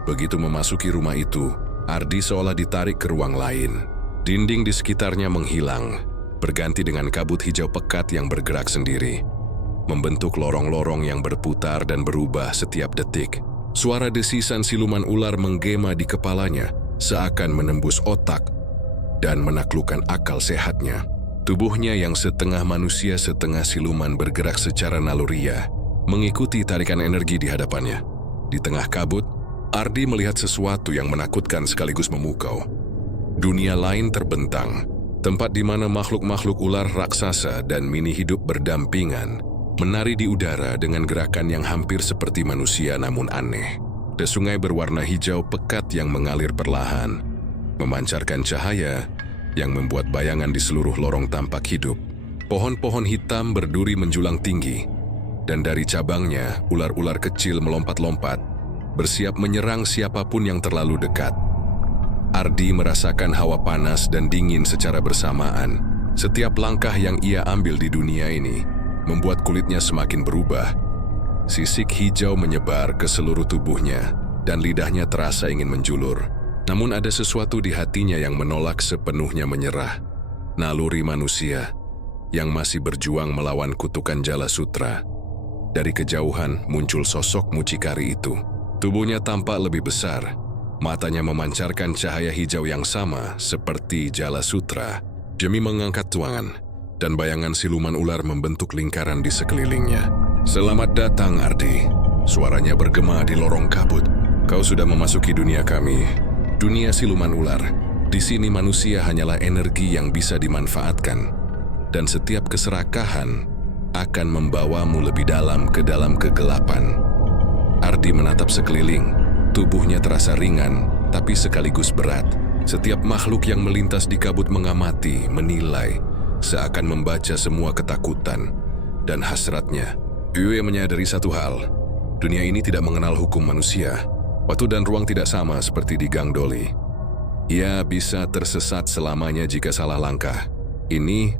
Begitu memasuki rumah itu, Ardi seolah ditarik ke ruang lain. Dinding di sekitarnya menghilang, berganti dengan kabut hijau pekat yang bergerak sendiri, membentuk lorong-lorong yang berputar dan berubah setiap detik. Suara desisan siluman ular menggema di kepalanya, seakan menembus otak dan menaklukkan akal sehatnya. Tubuhnya yang setengah manusia setengah siluman bergerak secara naluriah, mengikuti tarikan energi di hadapannya. Di tengah kabut, Ardi melihat sesuatu yang menakutkan sekaligus memukau. Dunia lain terbentang, tempat di mana makhluk-makhluk ular raksasa dan mini hidup berdampingan, menari di udara dengan gerakan yang hampir seperti manusia namun aneh. Sungai berwarna hijau pekat yang mengalir perlahan, memancarkan cahaya yang membuat bayangan di seluruh lorong tampak hidup. Pohon-pohon hitam berduri menjulang tinggi, dan dari cabangnya ular-ular kecil melompat-lompat, bersiap menyerang siapapun yang terlalu dekat. Ardi merasakan hawa panas dan dingin secara bersamaan. Setiap langkah yang ia ambil di dunia ini membuat kulitnya semakin berubah. Sisik hijau menyebar ke seluruh tubuhnya, dan lidahnya terasa ingin menjulur. Namun ada sesuatu di hatinya yang menolak sepenuhnya menyerah. Naluri manusia yang masih berjuang melawan kutukan Jala Sutra. Dari kejauhan muncul sosok mucikari itu. Tubuhnya tampak lebih besar, matanya memancarkan cahaya hijau yang sama seperti Jala Sutra. Jemi mengangkat tuangan, dan bayangan siluman ular membentuk lingkaran di sekelilingnya. "Selamat datang, Ardi," suaranya bergema di lorong kabut. "Kau sudah memasuki dunia kami, dunia siluman ular. Di sini manusia hanyalah energi yang bisa dimanfaatkan, dan setiap keserakahan akan membawamu lebih dalam kegelapan." Ardi menatap sekeliling, tubuhnya terasa ringan, tapi sekaligus berat. Setiap makhluk yang melintas di kabut mengamati, menilai, seakan membaca semua ketakutan dan hasratnya. Yue menyadari satu hal, dunia ini tidak mengenal hukum manusia. Waktu dan ruang tidak sama seperti di Gang Doli. Ia bisa tersesat selamanya jika salah langkah. Ini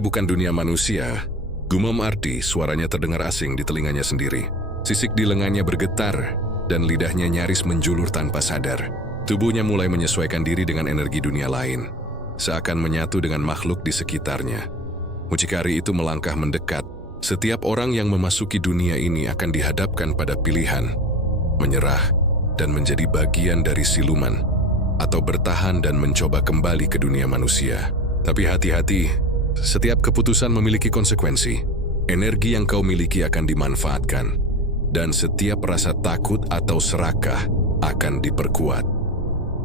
bukan dunia manusia. Gumam Ardi, suaranya terdengar asing di telinganya sendiri. Sisik di lengannya bergetar, dan lidahnya nyaris menjulur tanpa sadar. Tubuhnya mulai menyesuaikan diri dengan energi dunia lain, seakan menyatu dengan makhluk di sekitarnya. Mucikari itu melangkah mendekat. Setiap orang yang memasuki dunia ini akan dihadapkan pada pilihan, menyerah dan menjadi bagian dari siluman, atau bertahan dan mencoba kembali ke dunia manusia. Tapi hati-hati, setiap keputusan memiliki konsekuensi. Energi yang kau miliki akan dimanfaatkan, dan setiap rasa takut atau serakah akan diperkuat.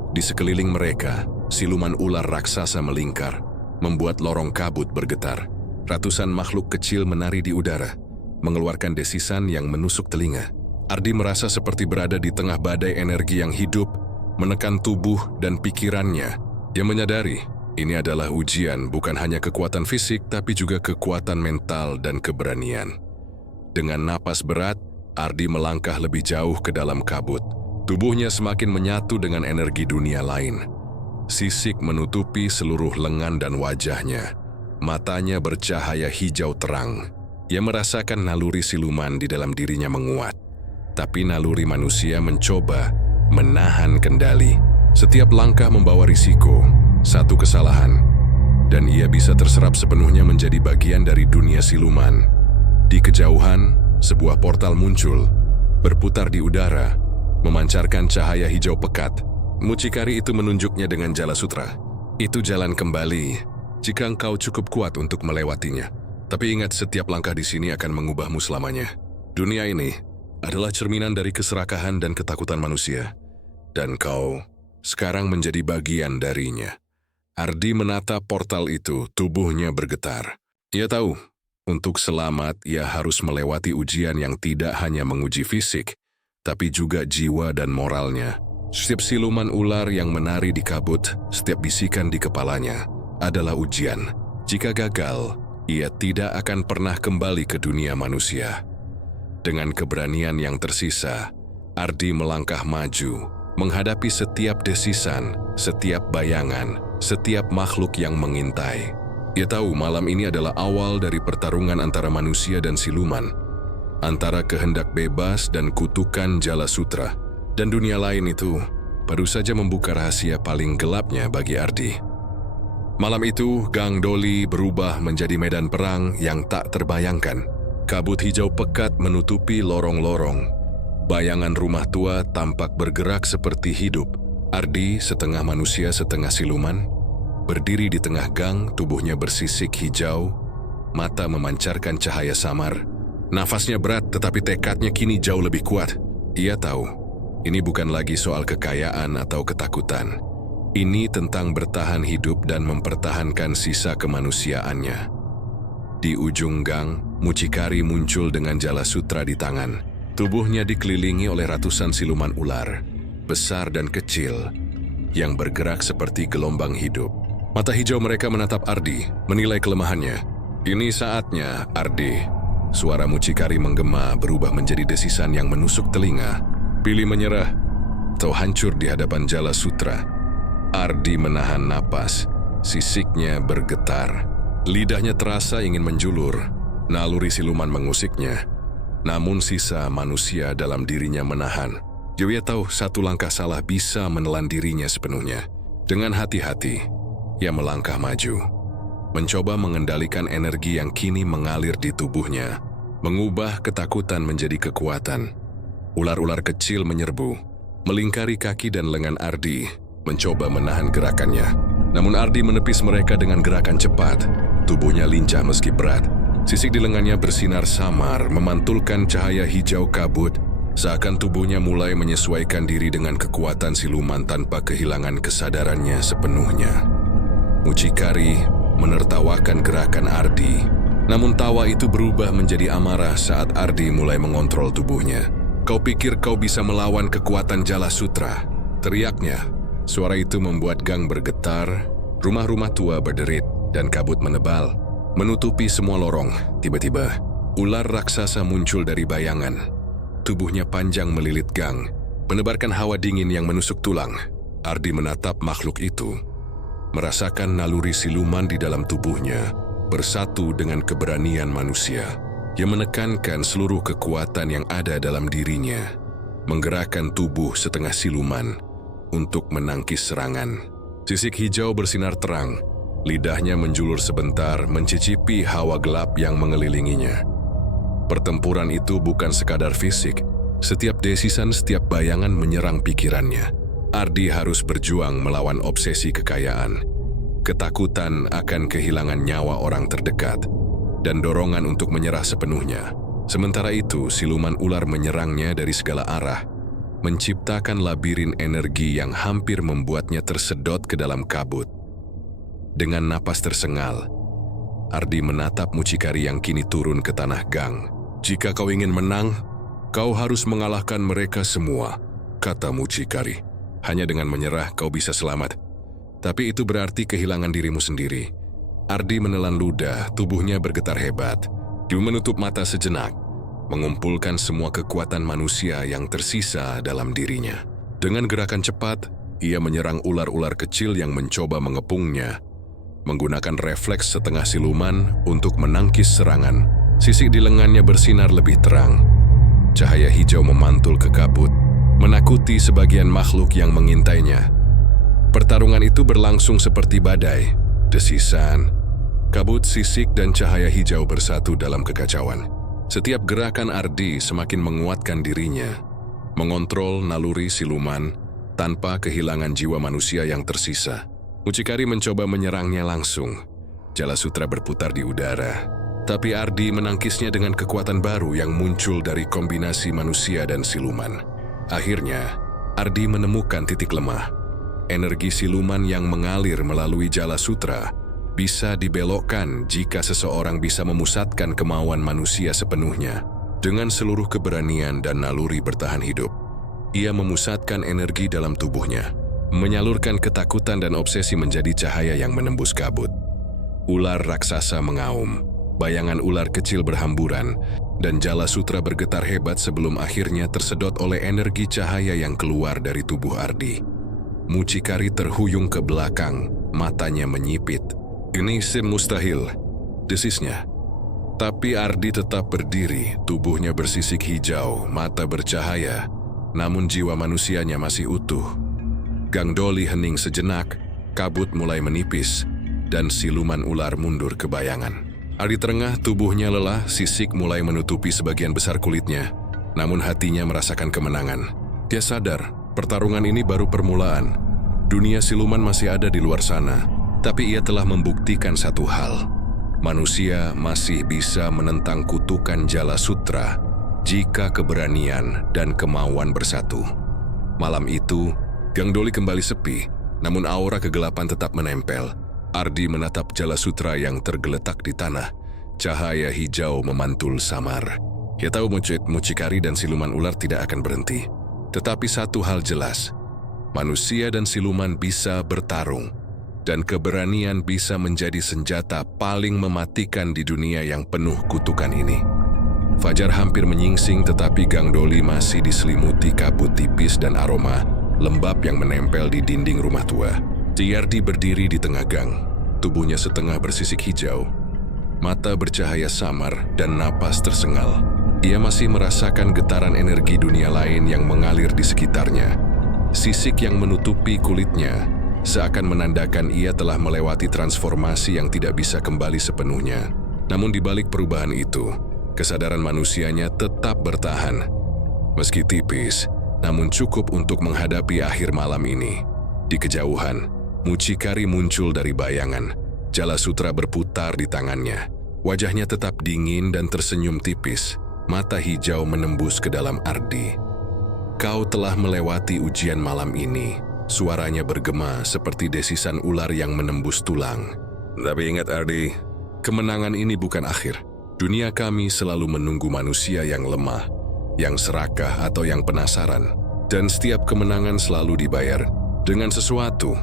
Di sekeliling mereka, siluman ular raksasa melingkar, membuat lorong kabut bergetar. Ratusan makhluk kecil menari di udara, mengeluarkan desisan yang menusuk telinga. Ardi merasa seperti berada di tengah badai energi yang hidup, menekan tubuh dan pikirannya. Dia menyadari, ini adalah ujian bukan hanya kekuatan fisik, tapi juga kekuatan mental dan keberanian. Dengan napas berat, Ardi melangkah lebih jauh ke dalam kabut. Tubuhnya semakin menyatu dengan energi dunia lain. Sisik menutupi seluruh lengan dan wajahnya. Matanya bercahaya hijau terang. Ia merasakan naluri siluman di dalam dirinya menguat. Tapi naluri manusia mencoba menahan kendali. Setiap langkah membawa risiko, satu kesalahan, dan ia bisa terserap sepenuhnya menjadi bagian dari dunia siluman. Di kejauhan, sebuah portal muncul, berputar di udara, memancarkan cahaya hijau pekat. Mucikari itu menunjuknya dengan Jala Sutra. Itu jalan kembali, jika engkau cukup kuat untuk melewatinya. Tapi ingat, setiap langkah di sini akan mengubahmu selamanya. Dunia ini adalah cerminan dari keserakahan dan ketakutan manusia. Dan kau sekarang menjadi bagian darinya. Ardi menatap portal itu, tubuhnya bergetar. Ia tahu, untuk selamat ia harus melewati ujian yang tidak hanya menguji fisik, tapi juga jiwa dan moralnya. Setiap siluman ular yang menari di kabut, setiap bisikan di kepalanya adalah ujian. Jika gagal, ia tidak akan pernah kembali ke dunia manusia. Dengan keberanian yang tersisa, Ardi melangkah maju, menghadapi setiap desisan, setiap bayangan, setiap makhluk yang mengintai. Ia tahu malam ini adalah awal dari pertarungan antara manusia dan siluman, antara kehendak bebas dan kutukan Jala Sutra. Dan dunia lain itu baru saja membuka rahasia paling gelapnya bagi Ardi. Malam itu, Gang Doli berubah menjadi medan perang yang tak terbayangkan. Kabut hijau pekat menutupi lorong-lorong. Bayangan rumah tua tampak bergerak seperti hidup. Ardi, setengah manusia setengah siluman, berdiri di tengah gang, tubuhnya bersisik hijau, mata memancarkan cahaya samar. Nafasnya berat, tetapi tekadnya kini jauh lebih kuat. Ia tahu, ini bukan lagi soal kekayaan atau ketakutan. Ini tentang bertahan hidup dan mempertahankan sisa kemanusiaannya. Di ujung gang, Mucikari muncul dengan Jala Sutra di tangan. Tubuhnya dikelilingi oleh ratusan siluman ular, besar dan kecil, yang bergerak seperti gelombang hidup. Mata hijau mereka menatap Ardi, menilai kelemahannya. Ini saatnya, Ardi. Suara Mucikari menggema berubah menjadi desisan yang menusuk telinga. Pilih menyerah, atau hancur di hadapan Jala Sutra. Ardi menahan napas, sisiknya bergetar. Lidahnya terasa ingin menjulur, naluri siluman mengusiknya. Namun sisa manusia dalam dirinya menahan. Ia tahu satu langkah salah bisa menelan dirinya sepenuhnya. Dengan hati-hati, ia melangkah maju, mencoba mengendalikan energi yang kini mengalir di tubuhnya, mengubah ketakutan menjadi kekuatan. Ular-ular kecil menyerbu, melingkari kaki dan lengan Ardi, mencoba menahan gerakannya. Namun Ardi menepis mereka dengan gerakan cepat. Tubuhnya lincah meski berat. Sisik di lengannya bersinar samar, memantulkan cahaya hijau kabut, seakan tubuhnya mulai menyesuaikan diri dengan kekuatan siluman tanpa kehilangan kesadarannya sepenuhnya. Mucikari menertawakan gerakan Ardi, namun tawa itu berubah menjadi amarah saat Ardi mulai mengontrol tubuhnya. "Kau pikir kau bisa melawan kekuatan Jala Sutra?" teriaknya. Suara itu membuat gang bergetar, rumah-rumah tua berderit, dan kabut menebal, menutupi semua lorong. Tiba-tiba, ular raksasa muncul dari bayangan. Tubuhnya panjang melilit gang, menebarkan hawa dingin yang menusuk tulang. Ardi menatap makhluk itu, merasakan naluri siluman di dalam tubuhnya, bersatu dengan keberanian manusia. Ia menekankan seluruh kekuatan yang ada dalam dirinya, menggerakkan tubuh setengah siluman untuk menangkis serangan. Sisik hijau bersinar terang, lidahnya menjulur sebentar mencicipi hawa gelap yang mengelilinginya. Pertempuran itu bukan sekadar fisik, setiap desisan, setiap bayangan menyerang pikirannya. Ardi harus berjuang melawan obsesi kekayaan, ketakutan akan kehilangan nyawa orang terdekat, dan dorongan untuk menyerah sepenuhnya. Sementara itu, siluman ular menyerangnya dari segala arah, menciptakan labirin energi yang hampir membuatnya tersedot ke dalam kabut. Dengan napas tersengal, Ardi menatap Mucikari yang kini turun ke tanah gang. "Jika kau ingin menang, kau harus mengalahkan mereka semua," kata Mucikari. "Hanya dengan menyerah kau bisa selamat. Tapi itu berarti kehilangan dirimu sendiri." Ardi menelan ludah, tubuhnya bergetar hebat. Dia menutup mata sejenak, mengumpulkan semua kekuatan manusia yang tersisa dalam dirinya. Dengan gerakan cepat, ia menyerang ular-ular kecil yang mencoba mengepungnya, menggunakan refleks setengah siluman untuk menangkis serangan. Sisik di lengannya bersinar lebih terang. Cahaya hijau memantul ke kabut, menakuti sebagian makhluk yang mengintainya. Pertarungan itu berlangsung seperti badai, desisan, kabut, sisik, dan cahaya hijau bersatu dalam kekacauan. Setiap gerakan Ardi semakin menguatkan dirinya, mengontrol naluri siluman tanpa kehilangan jiwa manusia yang tersisa. Mucikari mencoba menyerangnya langsung. Jalasutra berputar di udara. Tapi Ardi menangkisnya dengan kekuatan baru yang muncul dari kombinasi manusia dan siluman. Akhirnya, Ardi menemukan titik lemah. Energi siluman yang mengalir melalui Jalasutra bisa dibelokkan jika seseorang bisa memusatkan kemauan manusia sepenuhnya. Dengan seluruh keberanian dan naluri bertahan hidup, ia memusatkan energi dalam tubuhnya, menyalurkan ketakutan dan obsesi menjadi cahaya yang menembus kabut. Ular raksasa mengaum, bayangan ular kecil berhamburan, dan Jalasutra bergetar hebat sebelum akhirnya tersedot oleh energi cahaya yang keluar dari tubuh Ardi. Mucikari terhuyung ke belakang, matanya menyipit. "Ini mustahil," desisnya. Tapi Ardi tetap berdiri, tubuhnya bersisik hijau, mata bercahaya, namun jiwa manusianya masih utuh. Gang Doli hening sejenak, kabut mulai menipis, dan siluman ular mundur ke bayangan. Ardi terengah, tubuhnya lelah, sisik mulai menutupi sebagian besar kulitnya, namun hatinya merasakan kemenangan. Dia sadar, pertarungan ini baru permulaan. Dunia siluman masih ada di luar sana, tapi ia telah membuktikan satu hal. Manusia masih bisa menentang kutukan Jalasutra jika keberanian dan kemauan bersatu. Malam itu, Gang Doli kembali sepi, namun aura kegelapan tetap menempel. Ardi menatap Jalasutra yang tergeletak di tanah. Cahaya hijau memantul samar. Ia tahu mucikari dan siluman ular tidak akan berhenti. Tetapi satu hal jelas, manusia dan siluman bisa bertarung, dan keberanian bisa menjadi senjata paling mematikan di dunia yang penuh kutukan ini. Fajar hampir menyingsing, tetapi Gang Doli masih diselimuti kabut tipis dan aroma lembab yang menempel di dinding rumah tua. Ardi berdiri di tengah gang, tubuhnya setengah bersisik hijau, mata bercahaya samar dan napas tersengal. Ia masih merasakan getaran energi dunia lain yang mengalir di sekitarnya. Sisik yang menutupi kulitnya seakan menandakan ia telah melewati transformasi yang tidak bisa kembali sepenuhnya. Namun di balik perubahan itu, kesadaran manusianya tetap bertahan. Meski tipis, namun cukup untuk menghadapi akhir malam ini. Di kejauhan, mucikari muncul dari bayangan. Jalasutra berputar di tangannya. Wajahnya tetap dingin dan tersenyum tipis. Mata hijau menembus ke dalam Ardi. "Kau telah melewati ujian malam ini." Suaranya bergema seperti desisan ular yang menembus tulang. "Tapi ingat Ardi, kemenangan ini bukan akhir. Dunia kami selalu menunggu manusia yang lemah, yang serakah atau yang penasaran. Dan setiap kemenangan selalu dibayar dengan sesuatu."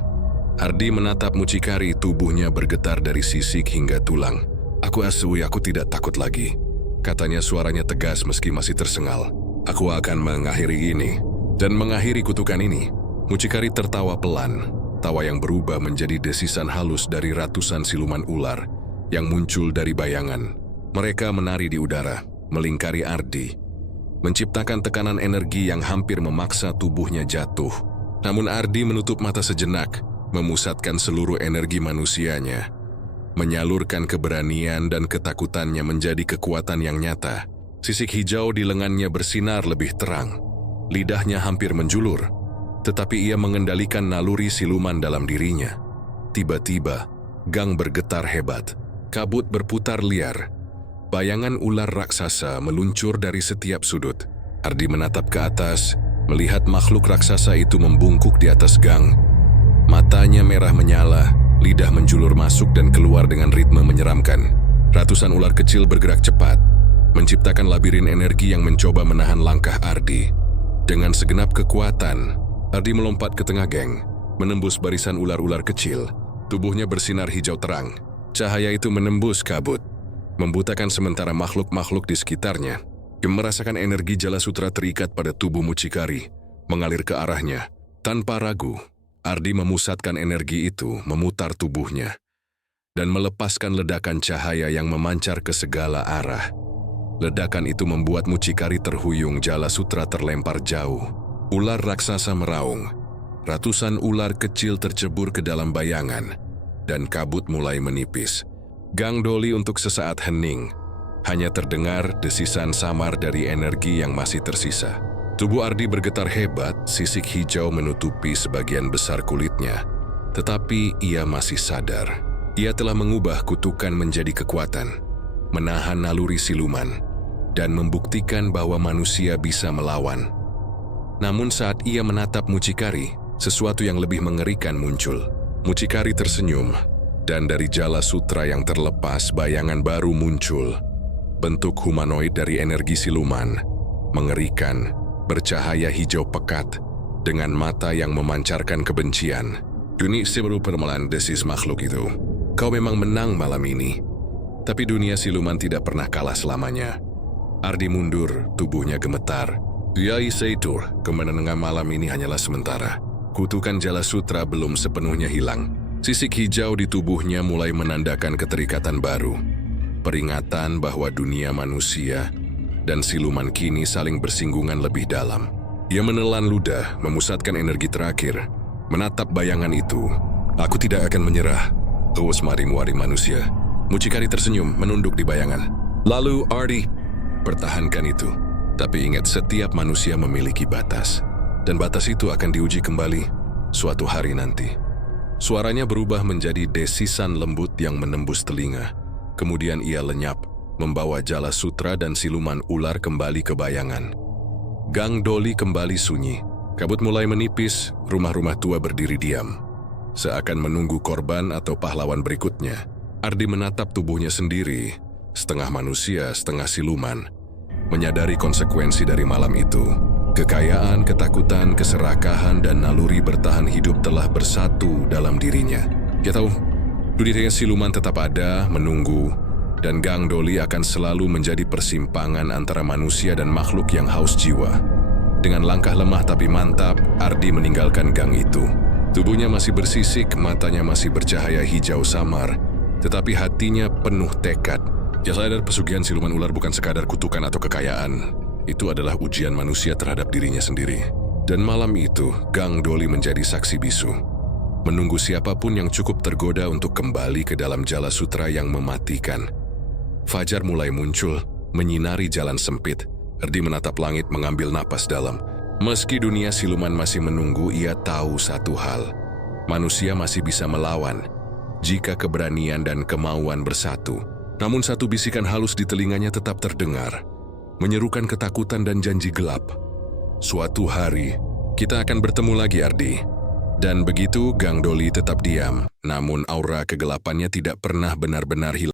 Ardi menatap mucikari, tubuhnya bergetar dari sisik hingga tulang. "Aku asui, aku tidak takut lagi," katanya, suaranya tegas meski masih tersengal. "Aku akan mengakhiri ini dan mengakhiri kutukan ini." Mucikari tertawa pelan, tawa yang berubah menjadi desisan halus dari ratusan siluman ular yang muncul dari bayangan. Mereka menari di udara, melingkari Ardi, menciptakan tekanan energi yang hampir memaksa tubuhnya jatuh. Namun Ardi menutup mata sejenak, memusatkan seluruh energi manusianya, menyalurkan keberanian dan ketakutannya menjadi kekuatan yang nyata. Sisik hijau di lengannya bersinar lebih terang. Lidahnya hampir menjulur, tetapi ia mengendalikan naluri siluman dalam dirinya. Tiba-tiba, gang bergetar hebat. Kabut berputar liar. Bayangan ular raksasa meluncur dari setiap sudut. Ardi menatap ke atas, melihat makhluk raksasa itu membungkuk di atas gang. Matanya merah menyala, lidah menjulur masuk dan keluar dengan ritme menyeramkan. Ratusan ular kecil bergerak cepat, menciptakan labirin energi yang mencoba menahan langkah Ardi. Dengan segenap kekuatan, Ardi melompat ke tengah geng, menembus barisan ular-ular kecil. Tubuhnya bersinar hijau terang. Cahaya itu menembus kabut, membutakan sementara makhluk-makhluk di sekitarnya. Dia merasakan energi Jalasutra terikat pada tubuh mucikari, mengalir ke arahnya. Tanpa ragu, Ardi memusatkan energi itu, memutar tubuhnya, dan melepaskan ledakan cahaya yang memancar ke segala arah. Ledakan itu membuat mucikari terhuyung, Jalasutra terlempar jauh. Ular raksasa meraung. Ratusan ular kecil tercebur ke dalam bayangan, dan kabut mulai menipis. Gang Doli untuk sesaat hening. Hanya terdengar desisan samar dari energi yang masih tersisa. Tubuh Ardi bergetar hebat, sisik hijau menutupi sebagian besar kulitnya. Tetapi ia masih sadar. Ia telah mengubah kutukan menjadi kekuatan, menahan naluri siluman, dan membuktikan bahwa manusia bisa melawan. Namun saat ia menatap mucikari, sesuatu yang lebih mengerikan muncul. Mucikari tersenyum, dan dari jala sutra yang terlepas bayangan baru muncul. Bentuk humanoid dari energi siluman, mengerikan, bercahaya hijau pekat, dengan mata yang memancarkan kebencian. Dunia sebaru permulaan desis makhluk itu. Kau memang menang malam ini. Tapi dunia siluman tidak pernah kalah selamanya. Ardi mundur, tubuhnya gemetar. Yai Seitur, kemenangan malam ini hanyalah sementara. Kutukan jala sutra belum sepenuhnya hilang. Sisik hijau di tubuhnya mulai menandakan keterikatan baru. Peringatan bahwa dunia manusia dan siluman kini saling bersinggungan lebih dalam. Ia menelan ludah, memusatkan energi terakhir, menatap bayangan itu. Aku tidak akan menyerah. Awas mari-muari manusia. Mucikari tersenyum, menunduk di bayangan. Lalu Ardi, pertahankan itu. Tapi ingat, setiap manusia memiliki batas. Dan batas itu akan diuji kembali suatu hari nanti. Suaranya berubah menjadi desisan lembut yang menembus telinga. Kemudian ia lenyap, membawa jala sutra dan siluman ular kembali ke bayangan. Gang Doli kembali sunyi. Kabut mulai menipis, rumah-rumah tua berdiri diam. Seakan menunggu korban atau pahlawan berikutnya. Ardi menatap tubuhnya sendiri, setengah manusia, setengah siluman. Menyadari konsekuensi dari malam itu. Kekayaan, ketakutan, keserakahan, dan naluri bertahan hidup telah bersatu dalam dirinya. Dia tahu, dunia siluman tetap ada, menunggu, dan Gang Doli akan selalu menjadi persimpangan antara manusia dan makhluk yang haus jiwa. Dengan langkah lemah tapi mantap, Ardi meninggalkan gang itu. Tubuhnya masih bersisik, matanya masih bercahaya hijau samar, tetapi hatinya penuh tekad. Dia sadar pesugihan siluman ular bukan sekadar kutukan atau kekayaan. Itu adalah ujian manusia terhadap dirinya sendiri. Dan malam itu, Gang Doli menjadi saksi bisu. Menunggu siapapun yang cukup tergoda untuk kembali ke dalam jala sutra yang mematikan. Fajar mulai muncul, menyinari jalan sempit. Ardi menatap langit mengambil napas dalam. Meski dunia siluman masih menunggu, ia tahu satu hal. Manusia masih bisa melawan jika keberanian dan kemauan bersatu. Namun satu bisikan halus di telinganya tetap terdengar, menyerukan ketakutan dan janji gelap. Suatu hari, kita akan bertemu lagi, Ardi. Dan begitu Gang Doli tetap diam, namun aura kegelapannya tidak pernah benar-benar hilang.